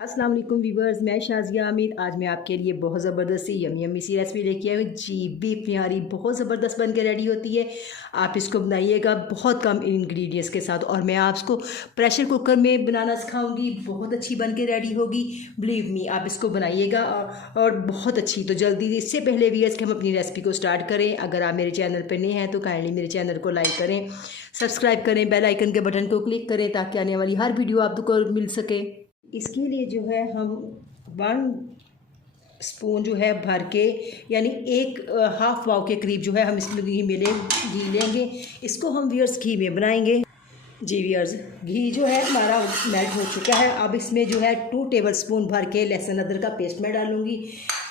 अस्सलाम वालेकुम वीवर्स, मैं शाजिया आमिर। आज मैं आपके लिए बहुत ज़बरदस्त सी यमी यमी सी रेसिपी लेके आई हूँ। जी बीफ निहारी बहुत ज़बरदस्त बन के रेडी होती है। आप इसको बनाइएगा बहुत कम इंग्रेडिएंट्स के साथ, और मैं आपको प्रेशर कुकर में बनाना सिखाऊंगी। बहुत अच्छी बन के रेडी होगी, बिलीव मी। आप इसको बनाइएगा और बहुत अच्छी। तो जल्दी इससे पहले वीवर्स कि हम अपनी रेसिपी को स्टार्ट करें, अगर आप मेरे चैनल पर नए हैं तो काइंडली मेरे चैनल को लाइक करें, सब्सक्राइब करें, बेल आइकन के बटन को क्लिक करें ताकि आने वाली हर वीडियो आपको मिल सके। इसके लिए जो है हम 1 स्पून जो है भर के, यानी एक हाफ पाव के करीब जो है हम इसमें घी लेंगे। इसको हम व्यूअर्स घी में बनाएंगे। जी व्यूअर्स, घी जो है हमारा मेल्ट हो चुका है। अब इसमें जो है 2 टेबलस्पून भर के लहसुन अदरक का पेस्ट मैं डालूंगी।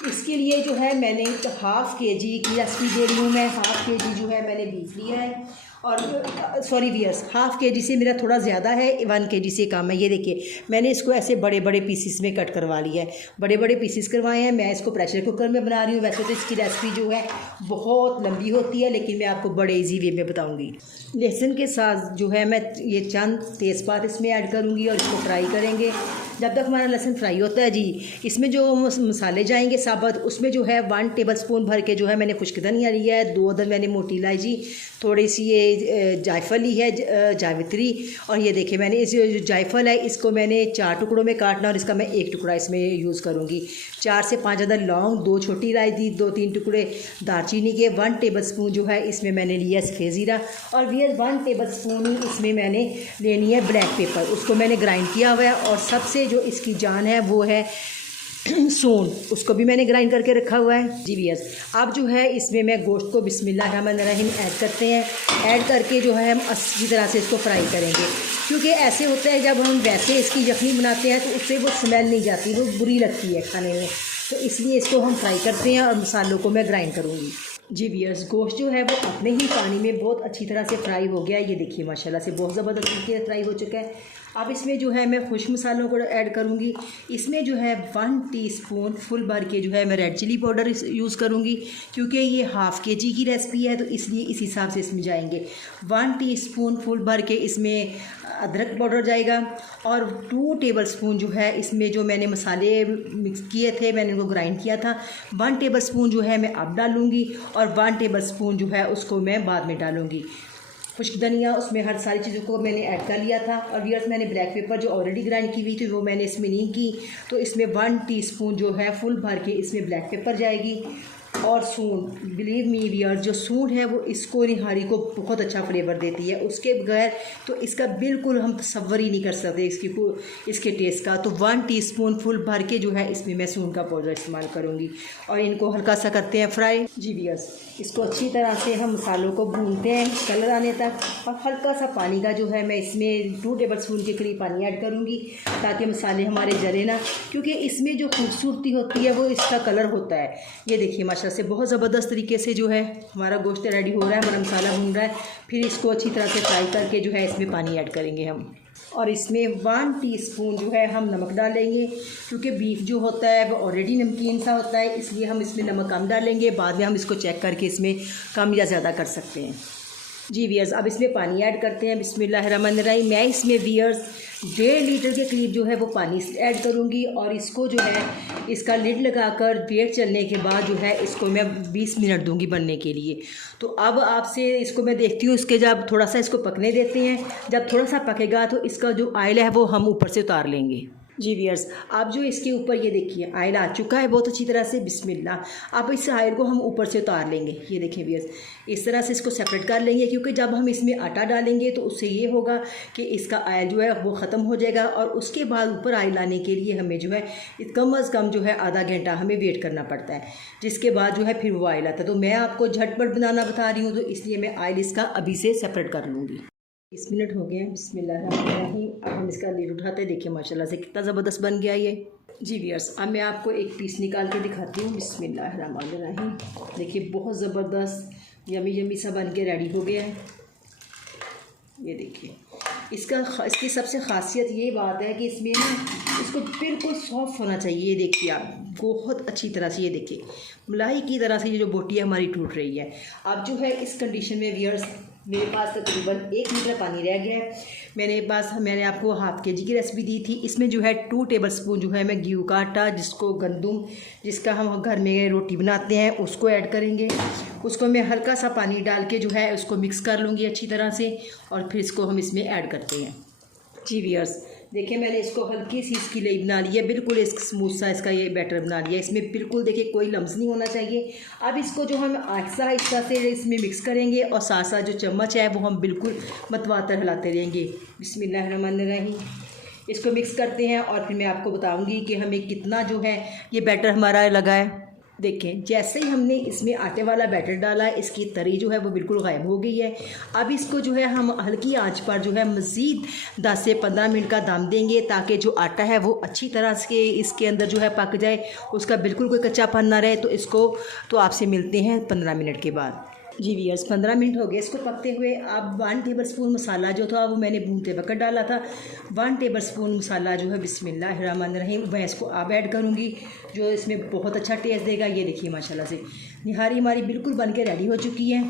इसके लिए जो है मैंने हाफ केजी की रेसिपी दे रही हूँ मैं। हाफ केजी जो है मैंने बीफ लिया है, और सॉरी व्यूअर्स, हाफ केजी से मेरा थोड़ा ज़्यादा है, 1 केजी से कम है। ये देखिए, मैंने इसको ऐसे बड़े बड़े पीसीस में कट करवा लिया है। बड़े बड़े पीसीस करवाए हैं। मैं इसको प्रेशर कुकर में बना रही हूँ। वैसे तो इसकी रेसिपी जो है बहुत लंबी होती है, लेकिन मैं आपको बड़े ईजी वे में बताऊँगी। लहसुन के साथ जो है मैं ये चंद तेज़पात इसमें ऐड करूँगी और इसको फ्राई करेंगे जब तक हमारा लहसुन फ्राई होता है। जी, इसमें जो मसाले जाएंगे साबुत, उसमें जो है 1 टेबलस्पून भर के जो है मैंने खुश्क धनिया लिया है, 2 अदर मैंने मोटी इलायची, थोड़ी सी ये जायफल ली है, जावित्री। और ये देखिए, मैंने इस जो जायफल है इसको मैंने 4 टुकड़ों में काटना, और इसका मैं 1 टुकड़ा इसमें यूज़ करूँगी। 4 से 5 अदर लौंग, 2 छोटी इलायची, 2-3 टुकड़े दालचीनी के, 1 टेबलस्पून जो है इसमें मैंने लिया सफ़ेद ज़ीरा, और 1 टेबलस्पून ही इसमें मैंने लेनी है ब्लैक पेपर। उसको मैंने ग्राइंड किया हुआ है। और सबसे जो इसकी जान है वो है सूंड, उसको भी मैंने ग्राइंड करके रखा हुआ है। जी वियर्स, अब जो है इसमें मैं गोश्त को बिस्मिल्लाहिर्रहमानिर्रहीम ऐड करते हैं। ऐड करके जो है हम अच्छी तरह से इसको फ्राई करेंगे, क्योंकि ऐसे होता है जब हम वैसे इसकी यखनी बनाते हैं तो उससे वो स्मेल नहीं जाती, वो बुरी लगती है खाने में। तो इसलिए इसको हम फ्राई करते हैं और मसालों को मैं ग्राइंड करूँगी। जी वियर्स, गोश्त जो है वो अपने ही पानी में बहुत अच्छी तरह से फ्राई हो गया है। ये देखिए माशाल्लाह से बहुत ज़बरदस्त तरीके से फ्राई हो चुका है। अब इसमें जो है मैं खुश्क मसालों को ऐड करूँगी। इसमें जो है 1 टीस्पून फुल भर के जो है मैं रेड चिली पाउडर यूज़ करूँगी, क्योंकि ये हाफ केजी की रेसिपी है तो इसलिए इस हिसाब से इसमें जाएंगे। 1 टीस्पून फुल भर के इसमें अदरक पाउडर जाएगा, और 2 टेबलस्पून जो है इसमें जो मैंने मसाले मिक्स किए थे, मैंने उनको ग्राइंड किया था, 1 टेबलस्पून जो है मैं अब डालूँगी, और 1 टेबलस्पून जो है उसको मैं बाद में डालूँगी। खुश्क धनिया, उसमें हर सारी चीज़ों को मैंने ऐड कर लिया था। और व्यूअर्स, मैंने ब्लैक पेपर जो ऑलरेडी ग्राइंड की हुई थी वो मैंने इसमें नहीं की, तो इसमें 1 टीस्पून जो है फुल भर के इसमें ब्लैक पेपर जाएगी। और सूंड, बिलीव मी व्यूअर्स, जो सूंड है वो इसको निहारी को बहुत अच्छा फ्लेवर देती है। उसके बगैर तो इसका बिल्कुल हम तसव्वुर ही नहीं कर सकते इसके टेस्ट का। तो 1 टीस्पून फुल भर के जो है इसमें मैं सूंड का पाउडर इस्तेमाल करूँगी, और इनको हल्का सा करते हैं फ्राई। जी व्यूअर्स, इसको अच्छी तरह से हम मसालों को भूनते हैं कलर आने तक, और हल्का सा पानी का जो है मैं इसमें 2 टेबलस्पून के करीब पानी ऐड करूँगी, ताकि मसाले हमारे जले ना, क्योंकि इसमें जो खूबसूरती होती है वो इसका कलर होता है। ये देखिए माशाल्लाह से बहुत ज़बरदस्त तरीके से जो है हमारा गोश्त रेडी हो रहा है, हमारा मसाला भून रहा है। फिर इसको अच्छी तरह से फ्राई करके जो है इसमें पानी ऐड करेंगे हम, और इसमें 1 टीस्पून जो है हम नमक डालेंगे, क्योंकि बीफ जो होता है वो ऑलरेडी नमकीन सा होता है, इसलिए हम इसमें नमक कम डालेंगे। बाद में हम इसको चेक करके इसमें कम या ज़्यादा कर सकते हैं। जी वियर्स, अब इसमें पानी ऐड करते हैं। बिस्मिल्लाहिर्रहमानिर्रहीम। मैं इसमें वियर्स 1.5 लीटर के करीब जो है वो पानी ऐड करूँगी, और इसको जो है इसका लिड लगाकर वेट चलने के बाद जो है इसको मैं 20 मिनट दूँगी बनने के लिए। तो अब आपसे इसको मैं देखती हूँ, इसके जब थोड़ा सा इसको पकने देते हैं। जब थोड़ा सा पकेगा तो इसका जो ऑयल है वो हम ऊपर से उतार लेंगे। जी व्यूअर्स, आप जो इसके ऊपर ये देखिए ऑयल आ चुका है बहुत अच्छी तरह से। बिस्मिल्लाह, अब इस ऑयल को हम ऊपर से उतार लेंगे। ये देखिए व्यूअर्स, इस तरह से इसको सेपरेट कर लेंगे, क्योंकि जब हम इसमें आटा डालेंगे तो उससे ये होगा कि इसका ऑयल जो है वो ख़त्म हो जाएगा, और उसके बाद ऊपर ऑयल लाने के लिए हमें जो है कम अज़ कम जो है आधा घंटा हमें वेट करना पड़ता है, जिसके बाद जो है फिर वो ऑयल आता है। तो मैं आपको झटपट बनाना बता रही हूँ, तो इसलिए मैं ऑयल इसका अभी से सेपरेट कर लूँगी। 20 मिनट हो गए हैं। बिस्मिल्लाहिर्रहमानिर्रहीम। अब हम इसका लीड उठाते हैं। देखिए माशाल्लाह से कितना ज़बरदस्त बन गया ये। जी व्यूअर्स, अब मैं आपको एक पीस निकाल के दिखाती हूँ। बिस्मिल्लाहिर्रहमानिर्रहीम। देखिए बहुत ज़बरदस्त यमी यमी सा बन के रेडी हो गया है। ये देखिए, इसकी सबसे ख़ासियत ये बात है कि इसमें ना इसको बिल्कुल सॉफ्ट होना चाहिए। ये देखिए आप बहुत अच्छी तरह से, ये देखिए मलाई की तरह से ये जो बोटी है हमारी टूट रही है। अब जो है इस कंडीशन में व्यूअर्स मेरे पास तकरीबन 1 लीटर पानी रह गया है। मैंने आपको हाफ के जी की रेसिपी दी थी। इसमें जो है 2 टेबलस्पून जो है मैं गेहूं का आटा, जिसको गंदुम, जिसका हम घर में रोटी बनाते हैं, उसको ऐड करेंगे। उसको मैं हल्का सा पानी डाल के जो है उसको मिक्स कर लूँगी अच्छी तरह से, और फिर इसको हम इसमें ऐड करते हैं। जी व्यूअर्स, देखिए मैंने इसको हल्की सी इसकी लेई बना ली है, बिल्कुल एक स्मूथ सा इसका ये बैटर बना लिया है। इसमें बिल्कुल देखिए कोई लम्स नहीं होना चाहिए। अब इसको जो हम आहिस्ता आहिस्ता से इसमें मिक्स करेंगे, और साथ साथ जो चम्मच है वो हम बिल्कुल मतवातर हिलाते रहेंगे। बिस्मिल्लाहिर्रहमानिर्रहीम। इसको मिक्स करते हैं और फिर मैं आपको बताऊँगी कि हमें कितना जो है ये बैटर हमारा लगा है। देखें, जैसे ही हमने इसमें आटे वाला बैटर डाला है, इसकी तरी जो है वो बिल्कुल गायब हो गई है। अब इसको जो है हम हल्की आंच पर जो है मज़ीद 10 से 15 मिनट का दम देंगे, ताकि जो आटा है वो अच्छी तरह से इसके अंदर जो है पक जाए, उसका बिल्कुल कोई कच्चापन ना रहे। तो आपसे मिलते हैं 15 मिनट के बाद। जी व्यूअर्स, 15 मिनट हो गए इसको पकते हुए। अब 1 टेबलस्पून मसाला जो था वो मैंने भूनते वक्त डाला था। 1 टेबलस्पून मसाला जो है बिस्मिल्लाहिर्रहमानिर्रहीम मैं इसको अब ऐड करूँगी, जो इसमें बहुत अच्छा टेस्ट देगा। ये देखिए माशाल्लाह से निहारी हमारी बिल्कुल बन के रेडी हो चुकी है।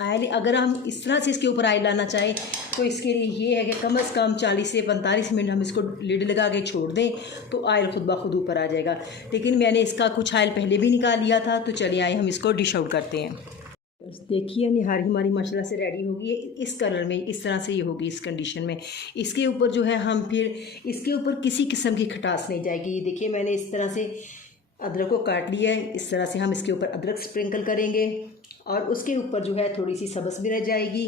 आयल अगर हम इस तरह से इसके ऊपर आयल लाना चाहें तो इसके लिए ये है कि कम से कम 40 से 45 मिनट हम इसको लिड लगा के छोड़ दें, तो आयल खुद ब खुद ऊपर आ जाएगा। लेकिन मैंने इसका कुछ आयल पहले भी निकाल लिया था। तो चलिए आए हम इसको डिश आउट करते हैं। देखिए निहारी हमारी माशाल्लाह से रेडी होगी, इस कलर में, इस तरह से ये होगी, इस कंडीशन में। इसके ऊपर जो है हम फिर इसके ऊपर किसी किस्म की खटास नहीं जाएगी। ये देखिए मैंने इस तरह से अदरक को काट लिया है। इस तरह से हम इसके ऊपर अदरक स्प्रिंकल करेंगे, और उसके ऊपर जो है थोड़ी सी सब्ज़ भी रह जाएगी।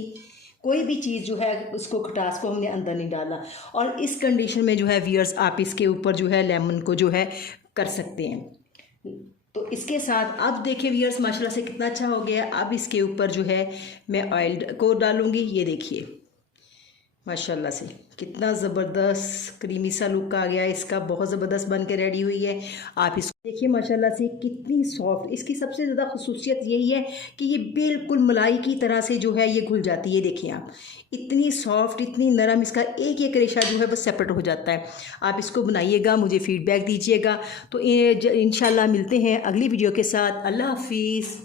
कोई भी चीज़ जो है उसको खटास को हमने अंदर नहीं डाला। और इस कंडीशन में जो है व्यूअर्स, आप इसके ऊपर जो है लेमन को जो है कर सकते हैं। तो इसके साथ अब देखिए व्यूअर्स माशाल्लाह से कितना अच्छा हो गया। अब इसके ऊपर जो है मैं ऑयल को डालूँगी। ये देखिए माशाल्लाह से कितना ज़बरदस्त क्रीमी सा लुक आ गया है इसका, बहुत ज़बरदस्त बन के रेडी हुई है। आप इसको देखिए माशाल्लाह से कितनी सॉफ्ट, इसकी सबसे ज़्यादा खसूसियत यही है कि ये बिल्कुल मलाई की तरह से जो है ये घुल जाती है। देखिए आप, इतनी सॉफ्ट, इतनी नरम, इसका एक एक रेशा जो है वो सेपरेट हो जाता है। आप इसको बनाइएगा, मुझे फ़ीडबैक दीजिएगा। तो इंशाल्लाह मिलते हैं अगली वीडियो के साथ। अल्लाह हाफिज़।